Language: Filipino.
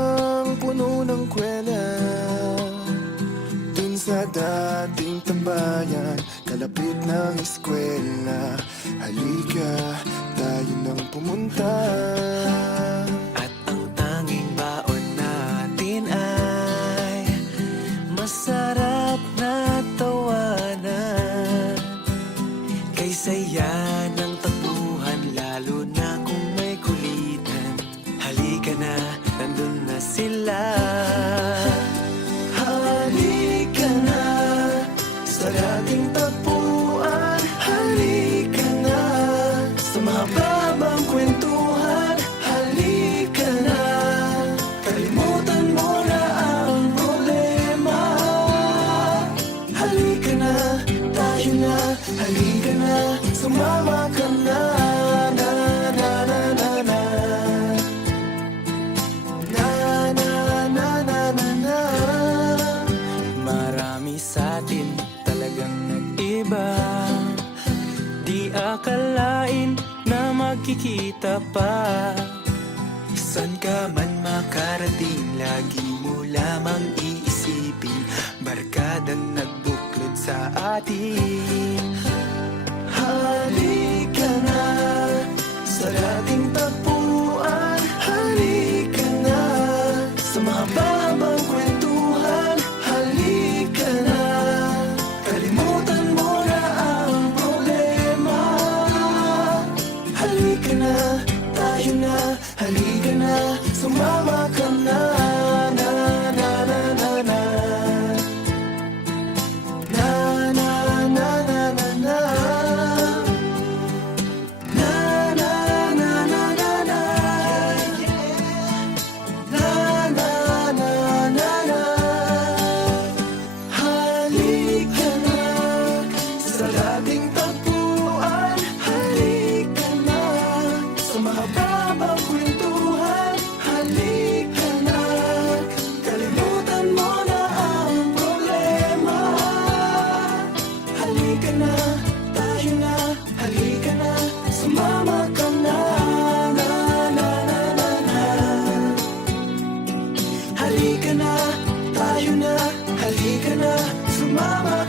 bang puno ng kwela? Dun sa dating tambayan, kalapit ng eskwela. Halika, tayo nang pumunta. At ang tanging baon natin ay masarap na tawanan. Kay saya ng takbuhan, lalo na kung may kulitan. Halika na, nandun na sila. Halika na sa dating tagpuan. Halika na sa mahabang kwentuhan. Halika na, kalimutan mo na ang problema. Halika na, tayo na. Halika na, sumama ka na. Na, na, na, na, na. Na, na, na, na, na, na. Marami sa atin talagang nag-iba. Di akalain na magkikita pa. San ka man makarating, lagi mo lamang iisipin barkadang nagbuklod sa atin. Halika na sa dating tagpuan. Halika na sa mahabang kwentuhan. Halika na, kalimutan mo na ang problema. Halika na, tayo na. Halika na, sumama ka na. Na, na, na, na, na. Na, na, na, na, na, na. Na, na, na, na, na, na. Na, na, na, na, na. Halika na sa dating tagpuan. Halika na sa mahabang kwentuhan. Halika na, kalimutan mo na ang problema. Halika na, tayo na. Halika na, sumama ka na. Na, na, na, na, na. Halika na, tayo na. Halika na, sumama